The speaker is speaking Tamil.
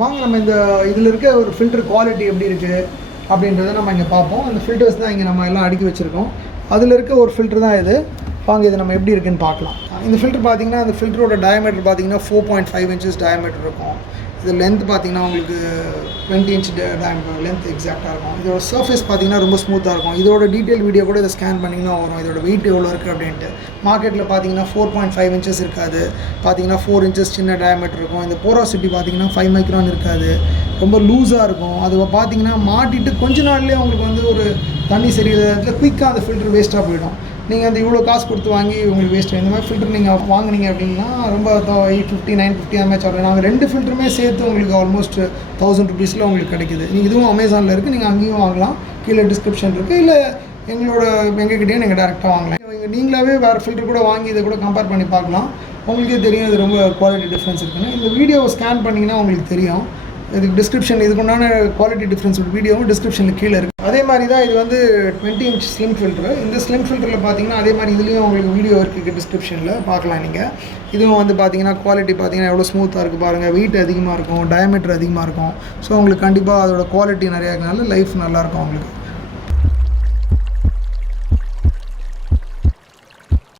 வாங்க நம்ம இந்த இதில் இருக்க ஒரு ஃபில்டர் குவாலிட்டி எப்படி இருக்குது அப்படின்றத நம்ம இங்கே பார்ப்போம். அந்த ஃபில்டர்ஸ் தான் இங்கே நம்ம எல்லாம் அடுக்கி வச்சுருக்கோம். அதில் இருக்க ஒரு ஃபில்டர் தான் இது. வாங்க இது நம்ம எப்படி இருக்குன்னு பார்க்கலாம். இந்த ஃபில்டர் பார்த்திங்கன்னா அந்த ஃபில்டரோட டயமீட்டர் பார்த்திங்கன்னா 4.5 இன்ச்சஸ் டயமீட்டர் இருக்கும். இது லென்த் பார்த்திங்கன்னா உங்களுக்கு 20 இன்ச் டயமீட்டர் லென்த் எக்ஸாக்டாக இருக்கும். இதோட சர்ஃபேஸ் பார்த்திங்கன்னா ரொம்ப ஸ்மூத்தாக இருக்கும். இதோட டீட்டெயில் வீடியோ கூட இதை ஸ்கேன் பண்ணிங்கன்னா வரும் இதோட வெயிட் எவ்வளோ இருக்குது அப்படின்ட்டு. மார்க்கெட்டில் பார்த்திங்கன்னா 4.5 இன்ச்சஸ் இருக்காது, பார்த்திங்கன்னா 4 இன்ச்சஸ் சின்ன டயமீட்டர் இருக்கும். இந்த போரோசிட்டி பார்த்திங்கன்னா 5 மைக்ரான் இருக்காது, ரொம்ப லூஸாக இருக்கும். அது பார்த்திங்கன்னா மாட்டிட்டு கொஞ்ச நாள்லேயே உங்களுக்கு வந்து ஒரு தண்ணி சரியில்லை குயிக்காக அந்த ஃபில்டர் வேஸ்ட்டாக போயிடும். நீங்கள் அந்த இவ்வளோ காசு கொடுத்து வாங்கி உங்களுக்கு வேஸ்ட். இந்த மாதிரி ஃபில்டர் நீங்கள் வாங்கினீங்க அப்படின்னா ரொம்ப 850 950 அந்த மாதிரி சார்ஜ். நாங்கள் 2 ஃபில்டருமே சேர்த்து உங்களுக்கு ஆல்மோஸ்ட் 1000 ருபீஸில் உங்களுக்கு கிடைக்குது. நீங்கள் இதுவும் அமேசானில் இருக்குது, நீங்கள் அங்கேயும் வாங்கலாம். கீழே டிஸ்கிரிப்ஷன் இருக்குது, இல்லை எங்ககிட்டயே நீங்கள் டேரெக்டாக வாங்கலாம். நீங்களாவே வேறு ஃபில்டர் கூட வாங்கி இதை கூட கம்பேர் பண்ணி பார்க்கலாம். உங்களுக்கே தெரியும் இது ரொம்ப குவாலிட்டி டிஃப்ரென்ஸ் இருக்குன்னு. இந்த வீடியோவை ஸ்கேன் பண்ணிங்கன்னா உங்களுக்கு தெரியும். இதுக்கு டிஸ்கிரிப்ஷன் இதுக்குண்டான குவாலிட்டி டிஃப்ரென்ஸ் வீடியோவும் டிஸ்கிரிப்ஷனில் கீழே இருக்குது. அதே மாதிரி தான் இது வந்து 20 இன்ச் ஸ்லிம் ஃபில்ட்ரு. இந்த ஸ்லிம் ஃபில்டரில் பார்த்தீங்கன்னா அதே மாதிரி இதுலேயும் உங்களுக்கு வீடியோ இருக்குது டிஸ்கிரிப்ஷனில் பார்க்கலாம் நீங்கள். இதுவும் வந்து பார்த்தீங்கன்னா குவாலிட்டி பார்த்தீங்கன்னா எவ்வளோ ஸ்மூத்தாக இருக்குது பாருங்கள். வெயிட் அதிகமாக இருக்கும், டயமீட்டர் அதிகமாக இருக்கும். ஸோ உங்களுக்கு கண்டிப்பாக அதோட குவாலிட்டி நிறையா இருக்கனால லைஃப் நல்லாயிருக்கும் உங்களுக்கு.